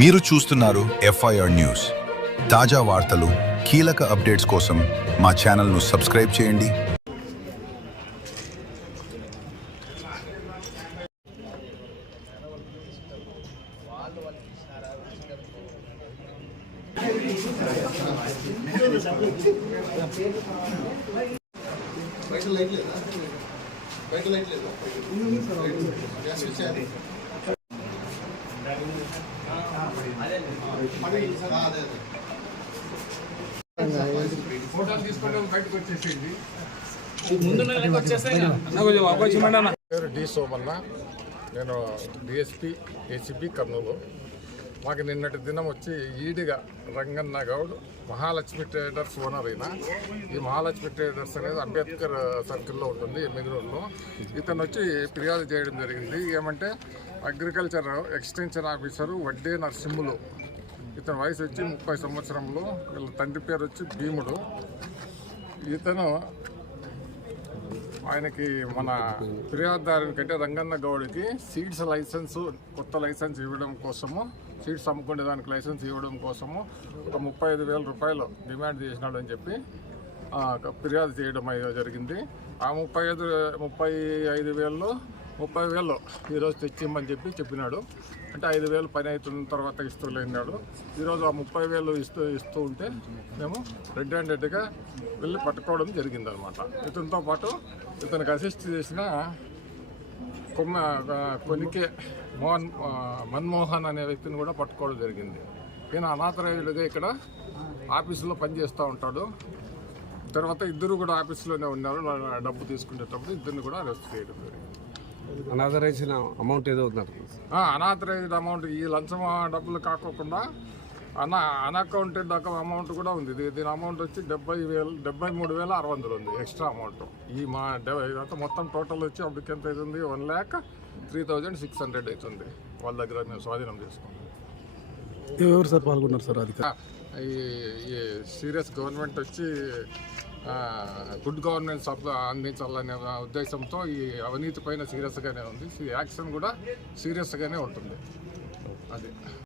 మీరు చూస్తున్నారు FIR news. తాజా వార్తలు, కీలక అప్డేట్స్ కోసం మా ఛానల్ను సబ్స్క్రైబ్ చేయండి. పేరు డి సోమన్న. నేను డిఎస్పీ ఏసీబీ కర్నూలు. మాకు నిన్నటి దినం వచ్చి ఈడిగా రంగన్న గౌడ్ మహాలక్ష్మి ట్రేడర్స్ ఓనర్ అయినా. ఈ మహాలక్ష్మి ట్రేడర్స్ అనేది అంబేద్కర్ సర్కిల్లో ఉంటుంది ఎమ్మిగనూరులో. ఇతను వచ్చి ఫిర్యాదు చేయడం జరిగింది. ఏమంటే agriculture extension officer Vadde Narasimhulu, ఇతని వయసు వచ్చి 30 సంవత్సరంలో. వీళ్ళ తండ్రి పేరు వచ్చి భీముడు. ఇతను ఆయనకి మన ఫిర్యాదుదారుని కంటే రంగన్న గౌడ్కి సీడ్స్ లైసెన్సు, కొత్త లైసెన్స్ ఇవ్వడం కోసము, సీడ్స్ అమ్ముకునే దానికి లైసెన్స్ ఇవ్వడం కోసము ఒక 35,000 రూపాయలు డిమాండ్ చేసినాడు అని చెప్పి ఫిర్యాదు చేయడం జరిగింది. ఆ 35,000లో 30,000 ఈరోజు తెచ్చిమ్మని చెప్పినాడు. అంటే 5,000 పని అవుతున్న తర్వాత ఇస్తూలేనాడు. ఈరోజు ఆ 30,000 ఇస్తూ ఉంటే మేము రెడ్ హ్యాండెడ్గా వెళ్ళి పట్టుకోవడం జరిగిందనమాట. ఇతనితో పాటు ఇతనికి అసిస్ట్ చేసిన కొనికే మన్మోహన్ అనే వ్యక్తిని కూడా పట్టుకోవడం జరిగింది. ఈయన అనాథరైజ్డ్గా ఇక్కడ ఆఫీసులో పనిచేస్తూ ఉంటాడు. తర్వాత ఇద్దరు కూడా ఆఫీసులోనే ఉన్నారు. డబ్బు తీసుకునేటప్పుడు ఇద్దరిని కూడా అరెస్ట్ చేయడం జరిగింది. అనాథరైజ్డ్ అమౌంట్ ఏదో అనాథరైజ్డ్ అమౌంట్, ఈ లంచం డబ్బులు కాకోకుండా అన్అకౌంటెడ్ అమౌంట్ కూడా ఉంది. దీని అమౌంట్ వచ్చి 73,600 ఉంది ఎక్స్ట్రా అమౌంట్. ఇదంతా మొత్తం టోటల్ వచ్చి అప్పటికి ఎంత అవుతుంది? 1,03,600 అవుతుంది. వాళ్ళ దగ్గర మేము స్వాధీనం చేసుకున్నాం. ఎవరు సార్ పాల్గొన్నారు సార్? అది ఈ సీరియస్ గవర్నమెంట్ వచ్చి గుడ్ గవర్నెన్స్ అందించాలనే ఉద్దేశంతో ఈ అవినీతి పైన సీరియస్గానే ఉంది. యాక్షన్ కూడా సీరియస్గానే ఉంటుంది. అది